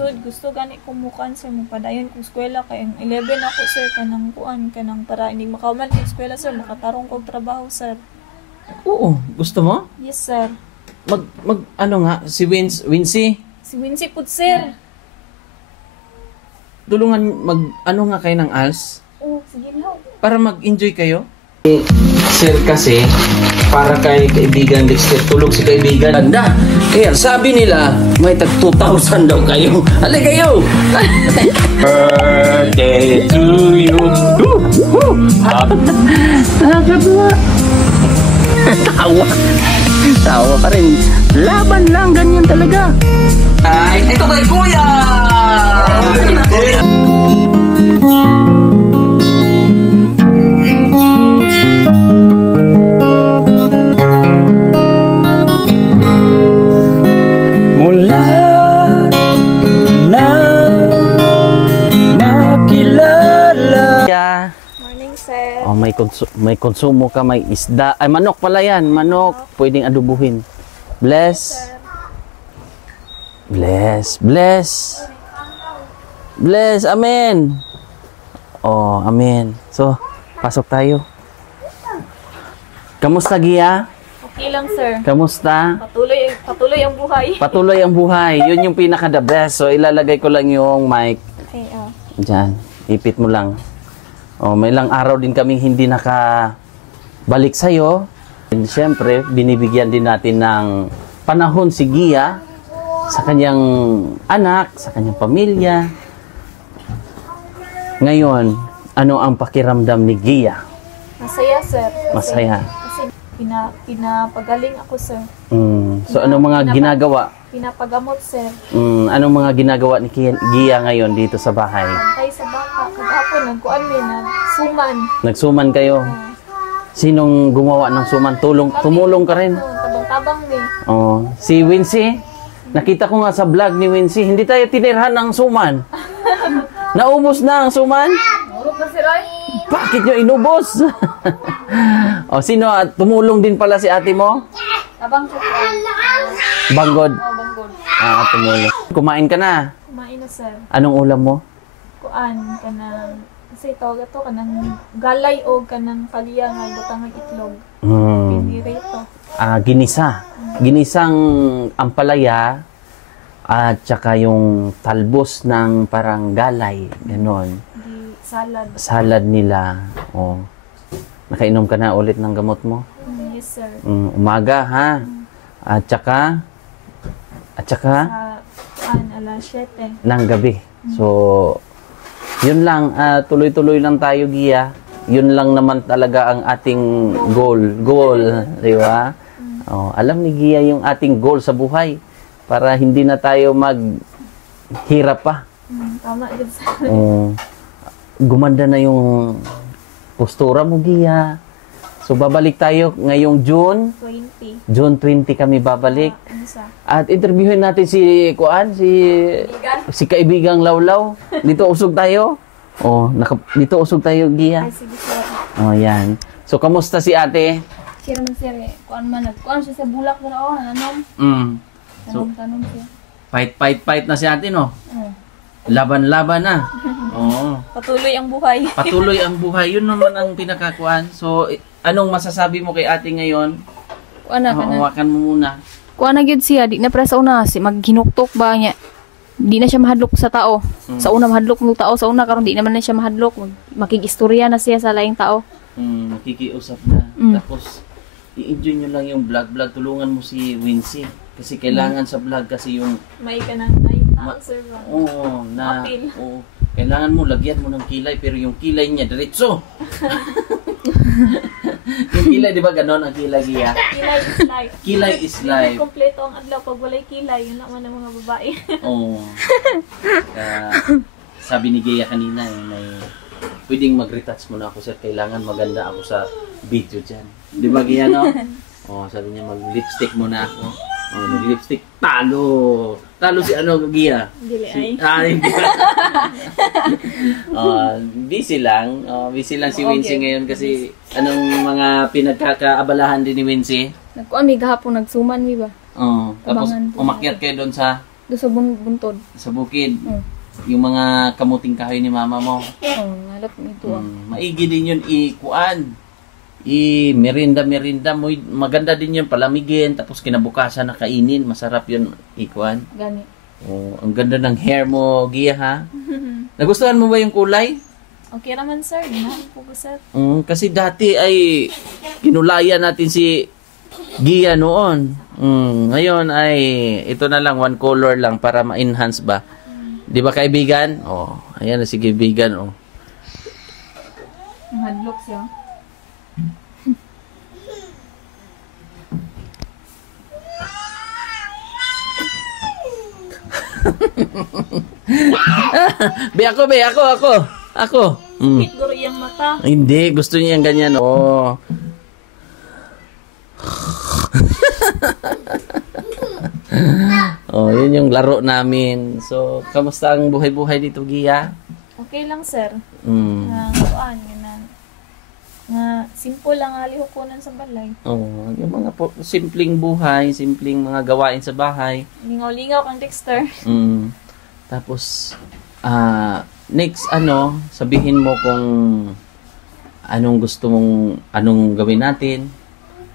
lisod, gusto gani kumukan sir, magpadayon kong eskwela, kay ang 11 ako sir, kanang kuan, kanang para hindi makauman kong eskwela sir, makatarong kong trabaho sir. Oo, gusto mo? Yes sir. Ano nga, si Wincy? Si Wincy po sir. Tulungan ano nga kayo ng ALS? Oo, sige na. Para mag-enjoy kayo? Sir kasi, para kay kaibigan Dexter, tulog si kaibigan. Ganda! Kaya sabi nila, may tag 2,000 daw kayo. Halika kayo! Birthday to you! Nakakatawa! Tawa pa rin. Laban lang, ganyan talaga. Ay, ito kay Kuya! Mula na makilala. Morning sir. Oh, may konsumo ka, may isda. Ay, manok pala yan. Manok. Pwedeng adubuhin. Bless. Bless. Bless. Bless. Amen. Oh, amen. So, pasok tayo. Kamusta, Gia? Okay lang sir. Kamusta? Patuloy ang buhay. Patuloy ang buhay. Yun yung pinaka-the best. So, ilalagay ko lang yung mic. Okay, Diyan. Ipit mo lang. Oh, may ilang araw din kaming hindi nakabalik sa'yo. And syempre, binibigyan din natin ng panahon si Gia sa kanyang anak, sa kanyang pamilya. Ngayon, ano ang pakiramdam ni Gia? Masaya sir. Masaya. Kasi pinapagaling ako sir. So, anong mga ginagawa? Pinapagamot sir. Anong mga ginagawa ni Gia ngayon dito sa bahay? Bantay sa baka. Kagapon, nagkuan may nagsuman. Nagsuman kayo? Sinong gumawa ng suman? Tumulong ka rin? Tabang-tabang ni. Oh, si Wincy? Nakita ko nga sa vlog ni Wincy, hindi tayo tinirhan ng suman. Naubos na ang suman? Urog na si Roy. Bakit nyo inubos? O, sino? Tumulong din pala si ate mo? Tabang sa Banggod? banggod. Tumulong. Kumain ka na? Kumain na sir. Anong ulam mo? Kuan, kanang, kasi tawag ito, kanang galay o kanang kaliya nga butang ng itlog. Pinire ito. Ginisa. Ginisang ampalaya at saka yung talbos ng parang galay. Ganon. Di salad. Salad nila. Oh. Nakainom ka na ulit ng gamot mo? Yes sir. Umaga ha? At saka Sa alas 7. ng gabi. So, yun lang. Tuloy-tuloy lang tayo, Gia. Yun lang naman talaga ang ating goal. Di ba? Oh, alam ni Gia yung ating goal sa buhay. Para hindi na tayo maghirap pa. Tama din sir. Gumanda na yung postura mo, Gia. So, babalik tayo ngayong June 20. June 20 kami babalik. Isa. At interviewin natin si kaibigang Lawlaw. Dito usog tayo. Dito usog tayo, Gia. Ay, sige sir. Yan. So, kamusta si ate? Sir man sir eh. Kuan man, nagkuan siya sa bulak na ako, nananom. So, Tanong siya. fight na si ate, no? Laban-laban na. Patuloy ang buhay. Patuloy ang buhay. Yun naman ang pinakakuan. So, anong masasabi mo kay ate ngayon? Kuan na ka na. Hawakan mo muna. Kuan na gyud siya, di na para sa una si maghinuktok ba niya. Di na siya mahadlok sa tao. Sa una mahadlok ng tao, sa una karon di naman na siya mahadlok. Makikistorya na siya sa laing tao. Makikiusap na. Tapos i-enjoy nyo lang yung vlog. Tulungan mo si Wincy. Kasi kailangan sa vlog kasi yung May ka nang sir. kailangan mo lagyan mo ng kilay pero yung kilay niya diretso. Yung kilay, di ba ganon ang kilay, Gia? Kilay is life. Kilay is life. Kompleto ang adlaw pag walay kilay, yun naman ang mga babae. Sabi ni Gia kanina, may pwedeng mag-retouch muna ako, sir. Kailangan maganda ako sa video dyan. Di ba, Gia, no? Sabi niya mag-lipstick muna ako. Nag-lipstick. Talo si Gia? Dili ay. Hindi ba? Busy lang. Busy lang si Wincy ngayon kasi anong mga pinagkakaabalahan din ni Wincy? Nagkuan mi gahapon nagsuman mi ba? Tapos umakyat kayo doon sa Do sa buntod. Sa bukid. Mm. Yung mga kamuting kahoy ni mama mo. Oh, nalap nito. Maigi din yun ikuan. Merinda mo. Maganda din yun palamigin. Tapos kinabukasan na kainin. Masarap yun ikuan. Gani. Oh, ang ganda ng hair mo, Gia, ha? Nagustuhan mo ba yung kulay? Okay naman sir, na po ko sir. Kasi dati ay kinulayan natin si Gia noon. Ngayon ay ito na lang, one color lang para ma-enhance ba. Di ba kaibigan? Oh, ayan na si kaibigan. Oh. Hadlok siya. Ako. Siguro yung mata. Hindi, gusto niya yung ganyan. Oh. Oh, yun yung laro namin. So, kamusta ang buhay-buhay dito, Gia? Okay lang sir. Mm. Kuan nga simple lang nga lihukunan sa balay. Oh, yung mga simpleng buhay, simpleng mga gawain sa bahay. Lingaw-lingaw kang Dexter. Tapos, next, sabihin mo kung anong gawin natin,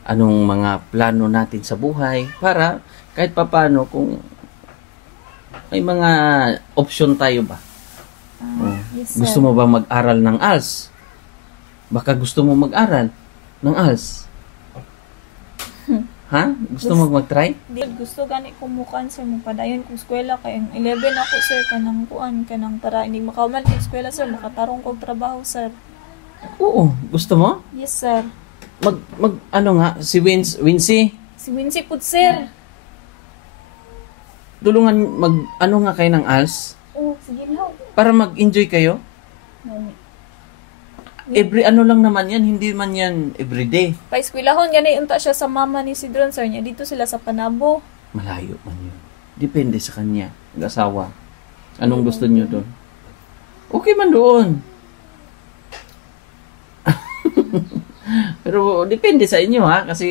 anong mga plano natin sa buhay, para kahit papano kung may mga option tayo ba. Yes sir. Gusto mo ba mag-aral ng ALS? Baka gusto mo mag-aral ng ALS. Ha? Gusto mo mag-try? Gusto gani kumukan sir magpadayon kung eskwela kay ang 11 ako sir kanang kuan kanang tara hindi makauman kung eskwela sir makatarong kog trabaho sir. Oo, gusto mo? Yes sir. Si Wincy? Si Wincy pud sir. Tulungan nga kayo ng ALS Oh, sige na. para mag-enjoy kayo. Gani. Every lang naman yan, hindi man yan everyday. Pa eskwelahon gani unta siya sa mama ni Sidron sir niya dito sila sa Panabo. Malayo man yun. Depende sa kanya, ang-asawa. Anong gusto niyo doon? Okay man doon. Pero depende sa inyo ha, kasi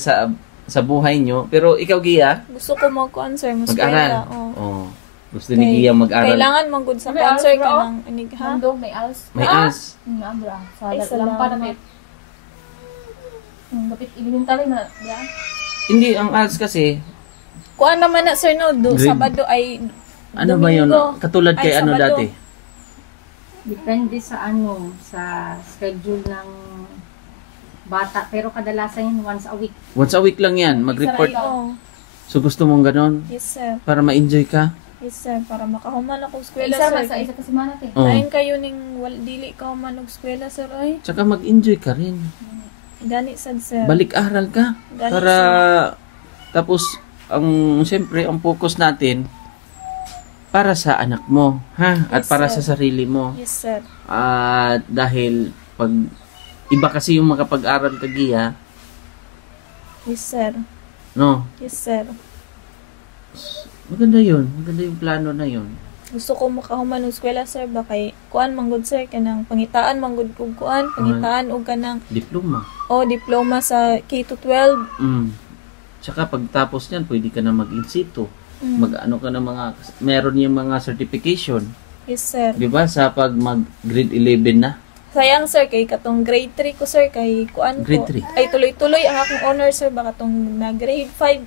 sa buhay nyo. Pero ikaw, Gia, Gusto ko mag-kuan sir, mag-aral. eskwela. Oh. Oh. Gusto ni Gia mag-aral. Kailangan manggod sa May kuan sir ALS ba, kanang inig ha. Handog, may ALS. May ALS. Abra. Sa Ay, lampa na salamat. Kapit ibinintali na. Yan. Hindi, ang ALS kasi, Kuan naman na sir no, Sabado ay ano ba yun? Domingo. Katulad kay Ay, Sabado. dati? Depende sa sa schedule ng bata. Pero kadalasan yun once a week. Once a week lang yan, mag-report. Oh, So gusto mong ganon? yes sir. Para ma-enjoy ka? Yes sir, para makahuman ako eskwela Isa sir. ba sa isa kasi manat eh. Oh. Lain kayo ning dili ka human og eskwela sir ay. Tsaka mag-enjoy ka rin. Gani sad sir. Balik-aral ka. Gani, Para, tapos, siyempre, ang focus natin, para sa anak mo, ha? At Yes, para sir. sa sarili mo. Yes sir. At dahil, pag, iba kasi yung makapag-aral ka, Gia, Yes sir. no? Yes sir. Maganda yun. Maganda yung plano na yun. Gusto ko makahuman og eskwela sir ba kay kuan manggod sir kanang pangitaan manggod kog kuan, pangitaan og kanang Diploma. diploma sa K-12. Tsaka pagtapos niyan, pwede ka na mag-in situ. Mm. Mag-ano ka ng meron yung mga certification. Yes sir. Di ba? Sa pag mag-grade 11 na. Sayang sir kay katong grade 3 ko sir kay kuan ko. Grade 3? Ay tuloy-tuloy ang akong honor sir baka tong na grade 5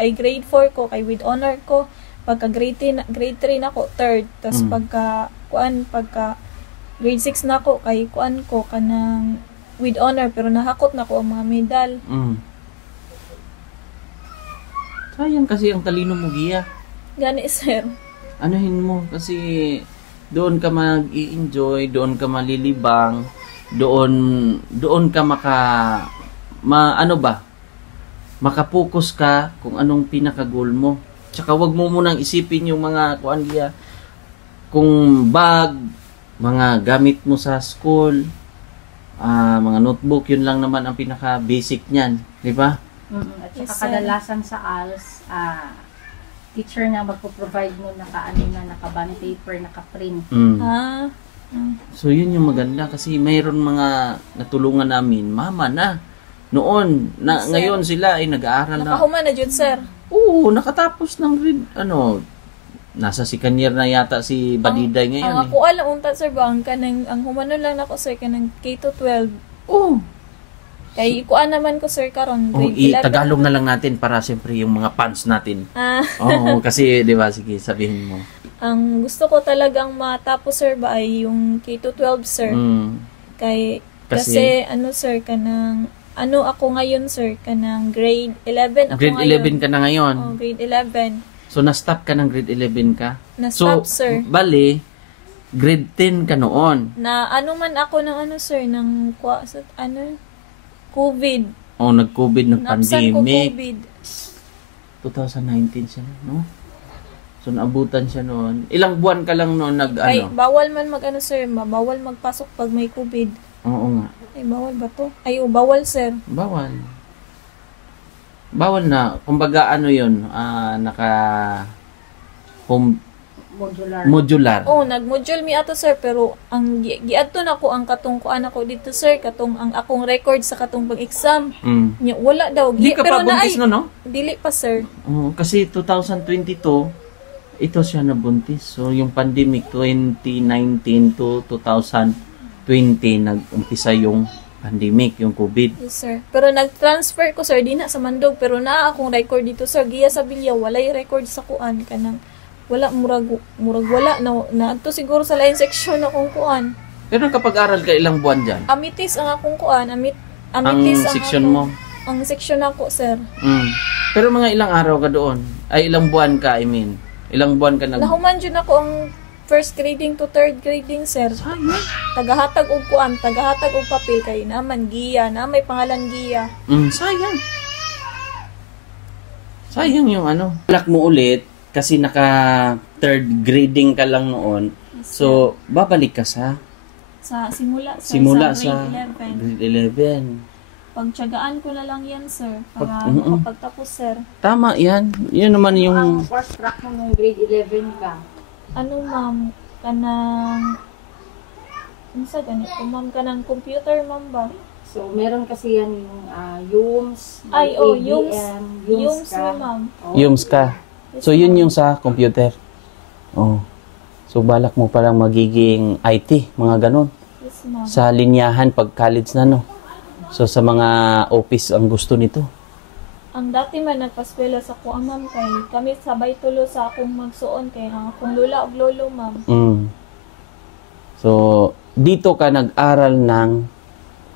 ay grade 4 ko kay with honor ko. Pagka grade 3 na ko third. Tas pagka grade 6 na ko kay kuan ko kanang with honor pero nahakot na ko ang mga medal. Sayang kasi ang talino mo, Gia. Gani sir. Anuhin mo kasi doon ka mag-i-enjoy, doon ka malilibang, doon ka makapokus ka kung anong pinaka-goal mo. Tsaka wag mo munang isipin yung mga kuan, Gia, kung bag, mga gamit mo sa school, mga notebook, yun lang naman ang pinaka-basic niyan, di ba? At saka Yes, sir. kadalasan sa ALS, teacher na magpo-provide mo naka-bond paper, naka-print. Ah. So, yun yung maganda kasi mayroon mga natulungan namin, mama na. Noon, Sir. ngayon sila ay nag-aaral na. Nakahuman na jud sir. Oo, nakatapos ng grade, nasa second year na yata si Badiday Ang ngayon. ako alam unta sir ba ang kanang ang humano lang nako sir kanang K-12. Oo. Kay ikuan naman ko sir karon Oh, grade 11. Tagalog na lang natin para siyempre yung mga fans natin. Oo, kasi 'di ba, sige, sabihin mo. Ang gusto ko talagang matapos sir ba ay yung K-12 sir. Kay kasi ano sir kanang ano ako ngayon sir kanang grade 11 ako Grade ngayon. 11 ka na ngayon. Oh, grade 11. So na-stop ka ng grade 11 ka. Na-stop, so, sir. Bali, grade 10 ka noon. Na ano man ako ng ano sir ng COVID. Oh, nag-COVID, Naabsan ko nag-pandemic. COVID. 2019 siya, no? So, naabutan siya noon. Ilang buwan ka lang noon Ay, bawal man mag ano sir, bawal magpasok pag may COVID. Oo nga. Ay, bawal ba to? Ay, bawal sir. Bawal. Bawal na. Kumbaga, yun, modular. Oh, nag-module mi ato sir, pero ang giadto na ko ang katungkuan ako dito sir, katong ang akong record sa katong pag-exam. Nya, wala daw. Hindi ka pero pa buntis no? Dili pa sir. Kasi 2022, ito siya nabuntis. So, yung pandemic, 2019 to 2020, nag-umpisa yung pandemic, yung COVID. Yes, sir. Pero nag-transfer ko, sir, di na sa Mandog. Pero na akong record dito, sir. Giya sa Bilya, walay record sa kuan. Kanang, wala, murag wala. Na to siguro sa line section akong kuan. Pero kapag aral ka, ilang buwan dyan? Amitis ang akong kuan. Amitis Ang ang section akong, mo? Ang section ako, sir. Pero mga ilang araw ka doon? Ay, ilang buwan ka, I mean. Ilang buwan ka Nahuman dyan ako ang first grading to third grading, sir. Sayang. Tagahatag og kuan, tagahatag og papel kay naman giya, na may pangalan giya. Sayang. Sayang yung Balak mo ulit kasi naka third grading ka lang noon. So, babalik ka sa Simula sa grade 11. Pagtiyagaan ko na lang yan, sir. Para makapagtapos, sir. Tama yan. Yun naman yung... Ang first track mo nung grade 11 ka? Ma'am? Kanang... ganito, ma'am? Kanang computer, ma'am ba? So, meron kasi yan yung UMS, Ay, ABM, UMS ka. ni ma'am. Yums ka. So, yun yung sa computer. Oh. So, balak mo palang magiging IT, mga ganun. Yes, ma'am. Sa linyahan pag college na, no? So, sa mga office ang gusto nito. Ang dati man nagpaskwela sa kuha, ma'am, kay kami sabay tulo sa akong magsuon kay ang akong lula ug lolo, ma'am. So, dito ka nag-aral ng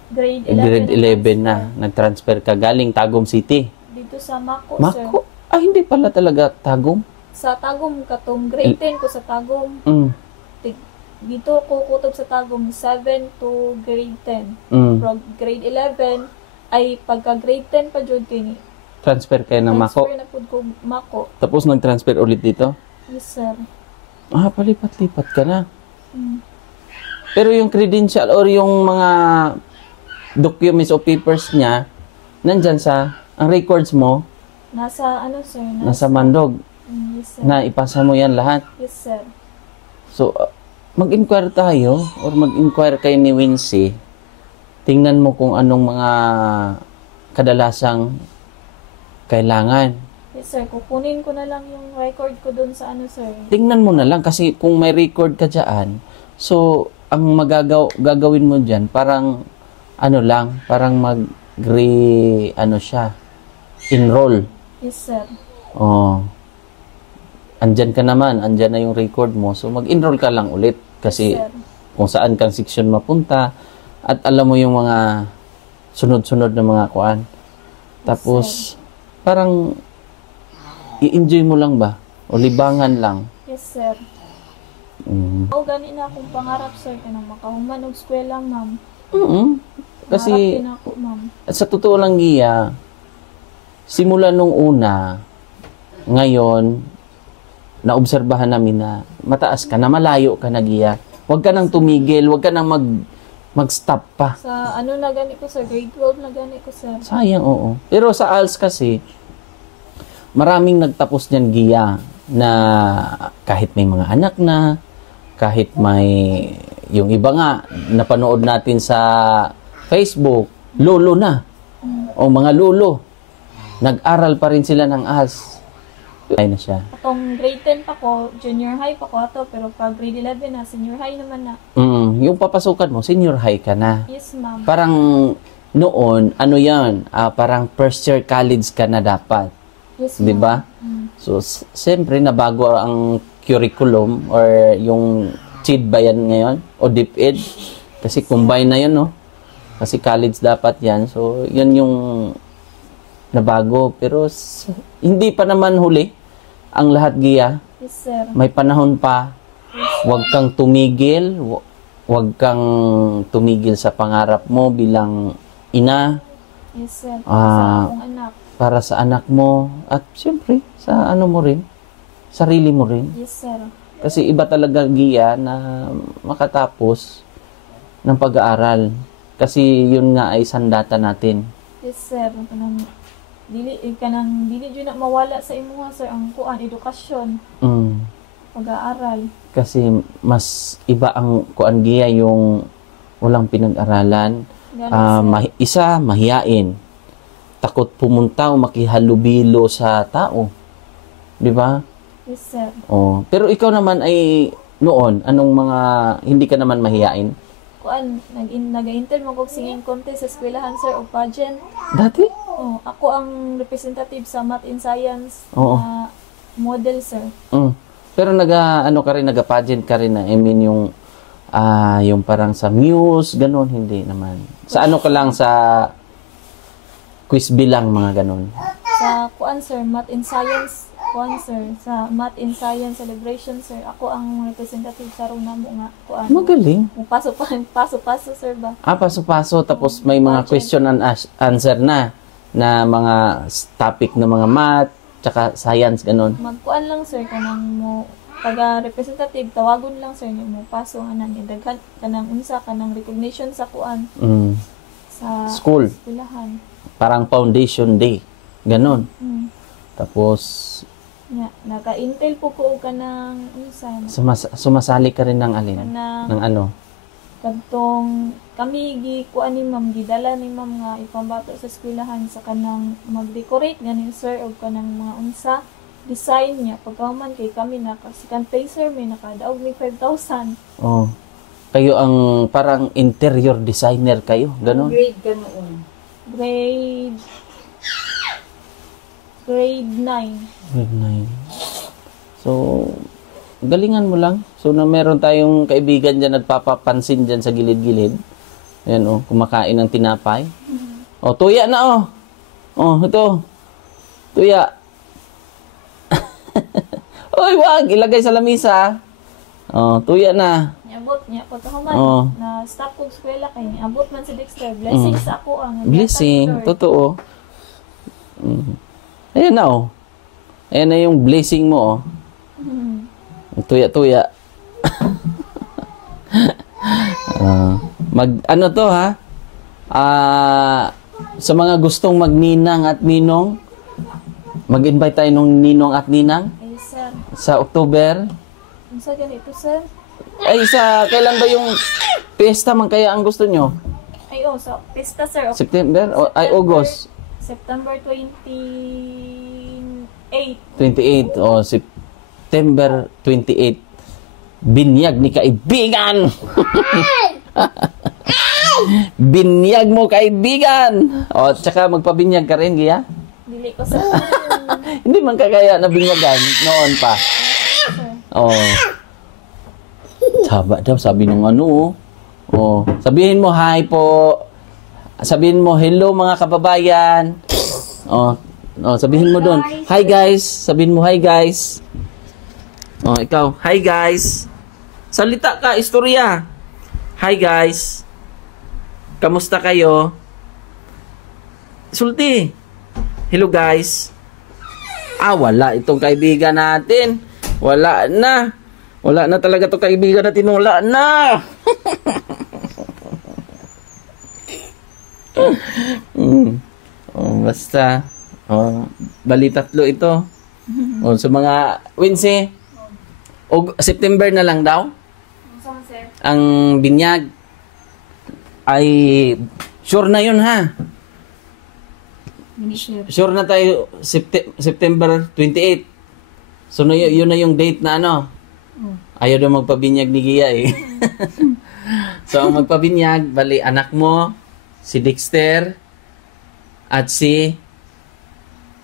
Grade 11 na. Nag-transfer ka galing Tagum City. Dito sa Mako, sir. Mako? Ah, hindi pala talaga Tagum? Sa Tagum, katong grade 10 ko sa Tagum. Dito ko kutob sa Tagum 7 to grade 10. From grade 11 ay pagka grade 10 pa jud kini. Transfer kayo ng Mako? Transfer na pud ko Mako. Tapos nag-transfer ulit dito? Yes, sir. Ah, palipat-lipat ka na. Pero yung credential or yung mga documents o papers niya, nandyan ang records mo, Nasa sir? nasa Mandog. Yes, sir. Na ipasa mo yan lahat. Yes, sir. So, mag-inquire tayo or mag-inquire kayo ni Wincy. Tingnan mo kung anong mga kadalasang kailangan. Yes, sir. Kukunin ko na lang yung record ko dun sa sir. Tingnan mo na lang kasi kung may record ka dyan, so, ang gagawin mo dyan, parang, parang enroll. Yes, sir. Oh. Andyan ka naman, andyan na yung record mo. So, mag-enroll ka lang ulit. Kasi, Yes, sir. kung saan kang section mapunta, at alam mo yung mga sunod-sunod na mga kuan. Tapos, parang, i-enjoy mo lang ba? O libangan lang. Yes, sir. Gani na akong pangarap, sir, kanang makahuman og eskwela, ma'am. Kasi, Pangarap din ako, ma'am. sa totoo lang, Gia, simula nung una, ngayon, naobserbahan namin na mataas ka na, malayo ka na, Gia. Huwag ka nang tumigil, huwag ka nang mag-stop pa. Sa na gani ko, sir? Grade 12 na gani ko, sir. Sayang, oo. Pero sa ALS kasi, maraming nagtapos niyan, Gia, na kahit may mga anak na, kahit may, yung iba nga, napanood natin sa Facebook, lolo na. O mga lulo, nag-aral pa rin sila ng ahas. Ay na siya. Atong grade 10 pa ko, junior high pa ko ato, pero pag grade 11 na, senior high naman na. Yung papasukan mo, senior high ka na. Yes, ma'am. Parang noon, ano yan, parang first year college ka na dapat. Yes, Di ba? So, siyempre, nabago ang curriculum or yung CHED ba yan ngayon? O DepEd? Kasi combine na yun, no? Kasi college dapat yan. So, yun yung nabago. Pero, hindi pa naman huli ang lahat, Gia. Yes, sir. May panahon pa. Huwag kang tumigil. Huwag kang tumigil sa pangarap mo bilang ina. Yes, sir. Sa akong anak. Para sa anak mo. At siyempre, sa ano mo rin. Sarili mo rin. Yes, sir. Kasi iba talaga, Gia, na makatapos ng pag-aaral. Kasi yun nga ay sandata natin. Yes, sir. Dili dili na mawala sa imuha, sir, ang kuan edukasyon, pag-aaral. Kasi mas iba ang kuan, Gia, yung walang pinag-aralan. Isa, mahiyain. Takot pumunta o makihalubilo sa tao. Di ba? Yes, sir. Oh, pero ikaw naman ay noon, anong mga hindi ka naman mahiyain? Kuan, nag-enter mo kog singing contest sa eskwelahan, sir, o pageant. Dati? Oh, ako ang representative sa Math and Science Oo. na model, sir. Pero ano ka rin, naga-pageant ka rin na, I mean, yung parang sa Muse, ganun, hindi naman. Sa ano ka lang, sa quiz bilang, mga ganun. Sa kuan, sir, Math and Science, kuan, sir, sa Math and Science celebration, sir, ako ang representative sa runa mo nga, kuan. Magaling. Paso-paso, sir, ba? Paso-paso, tapos may mga question and answer na mga topic na mga math, tsaka science, ganun. Magkuan lang, sir, kanang mo, taga-representative, tawagon lang, sir, mo paso, anang idaghan, kanang unsa, kanang recognition sa kuan. Sa School. eskwelahan. Parang foundation day. Ganun. Tapos, naka-intel po ko kanang unsa. sumasali ka rin ng alin? Kanang, Ng ano? kadtong kami kuan ni ma'am, gidala ni ma'am nga ipambato sa eskwelahan sa kanang mag-decorate ganin, sir, og kanang mga unsa design niya pagkahuman kay kami second place, sir, may nakadaog ni 5,000. Oh. Kayo ang parang interior designer kayo, ganun? Grade ka noon. Grade 9. Grade 9. So, galingan mo lang. So, na meron tayong kaibigan dyan nagpapapansin dyan sa gilid-gilid. Ayan, kumakain ng tinapay. Tuya na, ito. Tuya. Oy, wag, ilagay sa lamisa. Tuya na. Niabot niya pagkahuman na stop ko eskwela kay niabot man si Dexter. Blessings sa ako ang blessing, totoo. Ayan na, Ayan na yung blessing mo, Tuya-tuya. Ano to, ha? Sa mga gustong magninang at ninong, mag-invite tayo ng ninong at ninang. Ay, sir. Sa October. Unsa ganito, sir? Ay, kailan ba yung pesta man kaya ang gusto nyo? Ay, sa pista, sir. September? August? September 28. 28. September 28. Binyag ni kaibigan! Binyag mo, kaibigan! Tsaka magpabinyag ka rin, Gia? Dili ko, sir. Hindi man kagaya na binyagan noon pa. Saba daw, sabi nung sabihin mo hi po. Sabihin mo hello mga kababayan. Sabihin mo doon, hi guys. Sabihin mo hi guys. Ikaw, hi guys. Salita ka, istorya. Hi guys. Kamusta kayo? Sulti. Hello guys. Wala itong kaibigan natin. Wala na. Wala na talaga itong kaibigan natin. Wala na. Basta. Bali tatlo ito. Sa mga Wednesday. September na lang daw. Ang binyag. Ay, sure na yun, ha? Hindi sure. Sure na tayo, September 28. So, yun na yung date na ano. Ayaw daw magpabinyag ni Gia eh. So, ang magpabinyag, bali, anak mo, si Dexter, at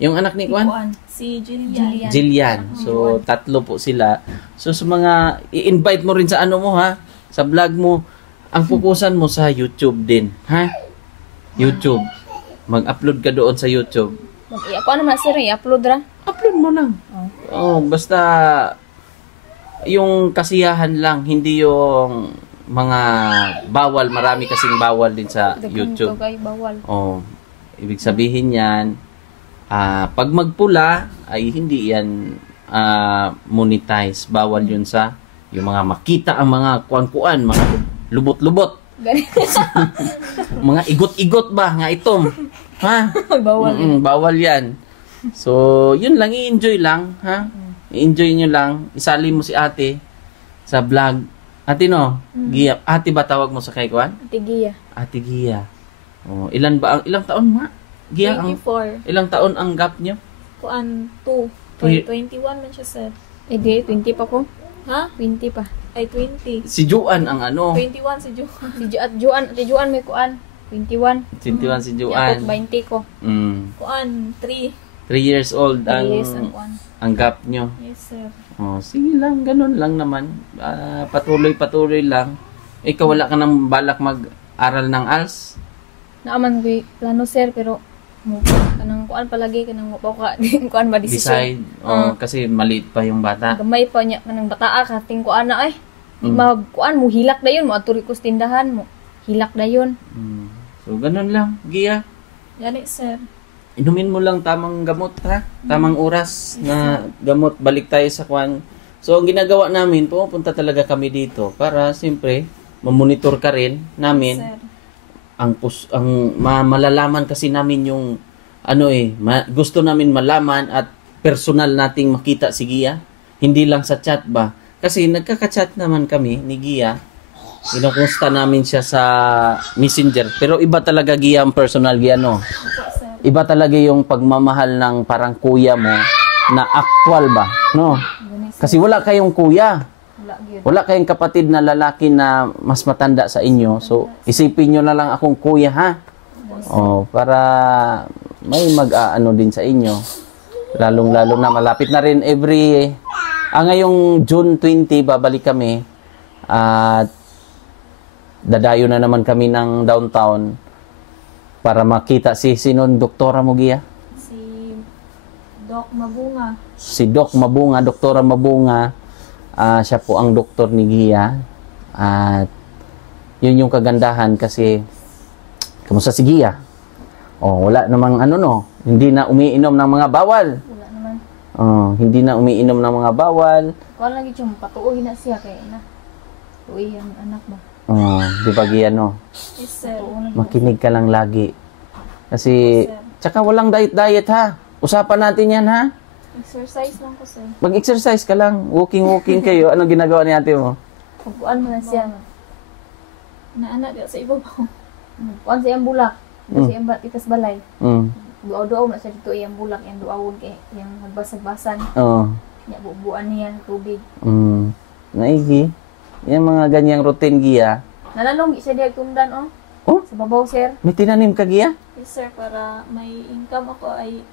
yung anak ni Juan? Kuan, si Jillian. Jillian. So, tatlo po sila. So, sa mga, i-invite mo rin sa ano mo ha, sa vlog mo, ang pupusan mo sa YouTube din, ha? YouTube. Mag-upload ka doon sa YouTube. Ako ano na sir, i-upload ra. Upload mo lang. Oh, basta yung kasiyahan lang, hindi yung mga bawal. Marami kasing bawal din sa YouTube. Kay bawal. Oh, ibig sabihin yan, pag magpula, ay hindi yan monetize. Bawal yun sa yung mga makita ang mga kuan-kuan, mga lubot-lubot. Mga igot-igot ba nga itom. Ha? Bawal. Bawal yan. So, yun lang, i-enjoy lang, ha? I-enjoy nyo lang. Isali mo si ate sa vlog. Ate no? Gia. Ate ba tawag mo sa kay Kuan? Ate Gia. Ate Gia. Oh, ilang taon ma? Gia, 24. ilang taon ang gap nyo? Kuan, 2. 21 man siya, sir. Eh di, 20 pa ko. Ha? 20 pa. Ay, 20. Si Juan ang ano? 21 si Jo. Ate Juan may kuan. 21. 21 si Ako Juan. 20 ko. Kuan, 3. 3 years old 3 years ang kuan. ang gap nyo. Yes, sir. Oh, sige lang, ganun lang naman. Patuloy-patuloy lang. Ikaw wala ka nang balak mag-aral ng ALS? Naaman ko plano sir pero mo kanang kuan palagi kanang mo ka kuan ba Decide. desisyon. Oh, kasi maliit pa yung bata. Gamay pa niya kanang bataa ka ting kuan na ay. Di mag kuan mo hilak dayon mo aturi ko sa tindahan mo. Hilak dayon. So, ganun lang. Gia, Gani, sir. inumin mo lang tamang gamot, ha? Tamang oras na gamot. Balik tayo sa kwan. So, ang ginagawa namin, pupunta talaga kami dito para, siyempre, mamonitor ka rin namin. Sir. Malalaman kasi namin yung, gusto namin malaman at personal nating makita si Gia. Hindi lang sa chat ba? Kasi nagkaka-chat naman kami ni Gia. Kinukumusta namin siya sa Messenger. Pero iba talaga Gia ang personal Gia, no? Iba talaga yung pagmamahal ng parang kuya mo na actual ba, no? Kasi wala kayong kuya. Wala kayong kapatid na lalaki na mas matanda sa inyo. So, isipin nyo na lang akong kuya, ha? Oh, para may mag-aano din sa inyo. Lalong-lalo na malapit na rin ngayong June 20, babalik kami. At dadayo na naman kami ng downtown para makita si sinong doktora mo, Gia? Si Doc Mabunga. Si Doc Mabunga, Doktora Mabunga. Siya po ang doktor ni Gia. At yun yung kagandahan kasi kamusta si Gia? Oh, wala namang hindi na umiinom ng mga bawal. Wala naman. Oh, hindi na umiinom ng mga bawal. Kuan lagi siya patuoy na siya kay na. Tuoy ang anak ba. Oh, di ba Gia, no? Yes, sir. Makinig ka lang lagi. Kasi, tsaka walang diet ha. Usapan natin yan ha. Exercise lang ko, sir. Mag-exercise ka lang. Walking kayo. Anong ginagawa ni ate mo? Kuan mo na siya. Naanak sa ibabaw. Kuan sa iyang bulak. Kasi iyang itas balay. Duaw-duaw na siya dito iyang bulak, iyang duawon kay iyang magbasag-basan. Oo. Nya bubuan niya tubig. Naigi. Yung mga ganyang routine, Gia. Nalalong siya diag tundan Oh? Sa babaw sir. May tinanim ka, Gia? Yes, sir. Para may income ako ay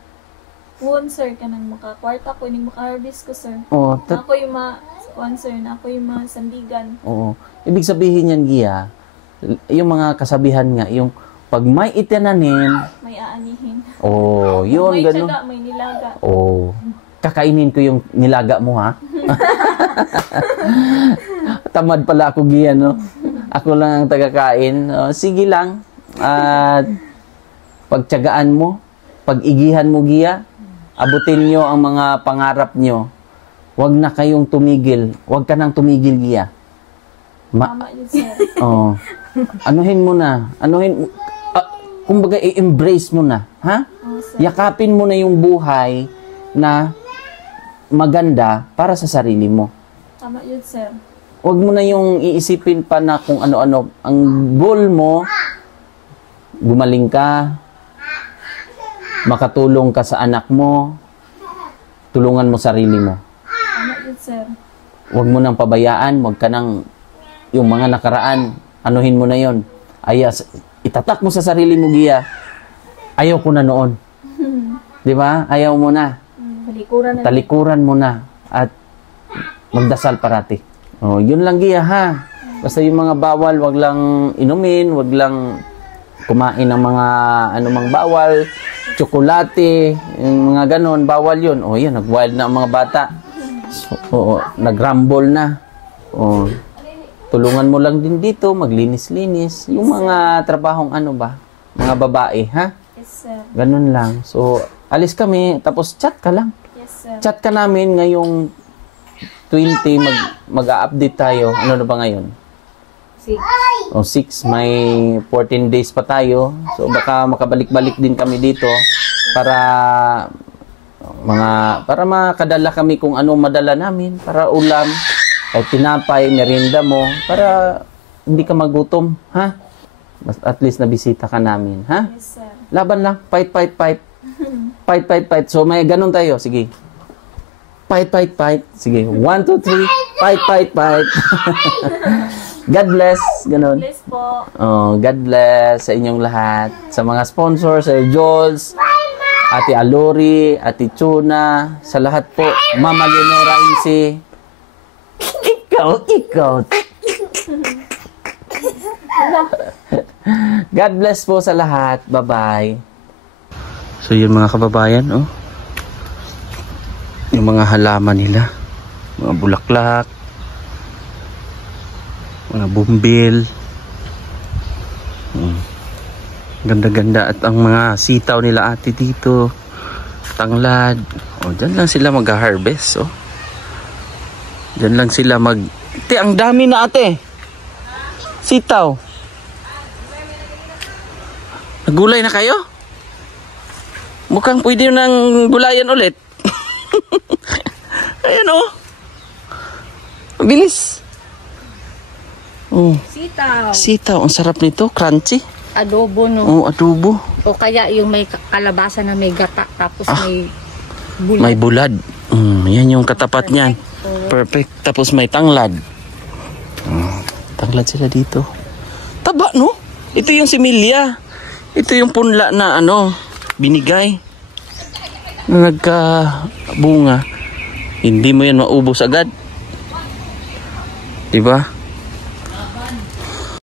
sir. Kanang makakwarta ko, hindi maka-harvest ko, sir. Oo. Na ako yung sir. Na ako yung sandigan. Oo. Ibig sabihin yan, Gia, yung mga kasabihan nga, yung pag may itinanim, May aanihin. yun, May gano'n. tiyaga, may nilaga. Kakainin ko yung nilaga mo, ha? Tamad pala ako, Gia, no? Ako lang ang tagakain. Sige lang. At pagtiyagaan mo, pag-igihan mo, Gia, abutin nyo ang mga pangarap nyo. Huwag na kayong tumigil. Huwag ka nang tumigil, Gia. Tama yun, sir. Anuhin mo na. Kumbaga, i-embrace mo na. Ha? Sir. Yakapin mo na yung buhay na maganda para sa sarili mo. Tama yun, sir. Huwag mo na yung iisipin pa na kung ano-ano. Ang goal mo, gumaling ka, makatulong ka sa anak mo, tulungan mo sarili mo. Ano yun, sir? Huwag mo nang pabayaan, huwag ka nang, yung mga nakaraan, anuhin mo na yon. Itatak mo sa sarili mo, Gia. Ayaw ko na noon. Di ba? Ayaw mo na. Talikuran mo na. At magdasal parati. Oh, yun lang, Gia, ha? Basta yung mga bawal, wag lang inumin, wag lang kumain ng mga anumang bawal, tsokolate, yung mga ganon, bawal yun. O yan, nag-wild na ang mga bata. So, nag-rumble na. O, tulungan mo lang din dito, maglinis-linis. Yung mga trabahong ano ba? Mga babae, ha? Yes, sir. Ganon lang. So, alis kami, tapos chat ka lang. Yes, sir. Chat ka namin ngayong 20, mag-update tayo. Ano na ba ngayon? 6. O 6, may 14 days pa tayo. So baka makabalik-balik din kami dito para makadala kami kung ano madala namin, para ulam, kahit tinapay, merienda mo, para hindi ka magutom, ha? At least nabisita ka namin, ha? Yes, sir. Laban lang, fight. Fight. So may ganun tayo, sige. Fight. Sige, 1, 2, 3, fight. God bless, ganun. Bless po. Oh, God bless sa inyong lahat. Sa mga sponsors, Sir Jules, Ate Alori, Ate Chuna, sa lahat po. Mama Leonora Insi. Ikaw. God bless po sa lahat. Bye-bye. So yun mga kababayan, oh. Yung mga halaman nila. Mga bulaklak. Mga bumbil. Ganda-ganda. At ang mga sitaw nila ate dito. Tanglad. O, dyan lang sila mag-harvest. Oh. Dyan lang sila Ate, ang dami na ate. Sitaw. Nagulay na kayo? Mukhang pwede nang gulayan ulit. Ayan oh. Bilis. Oh. Sitaw. Ang sarap nito. Crunchy. Adobo, no? Oh, adobo. O kaya yung may kalabasa na may gata, tapos may bulad. May bulad. Yan yung katapat niyan. Perfect. Tapos may tanglad. Tanglad sila dito. Taba, no? Ito yung similya. Ito yung punla na binigay. Na nagkabunga. Hindi mo yan maubos agad. Diba?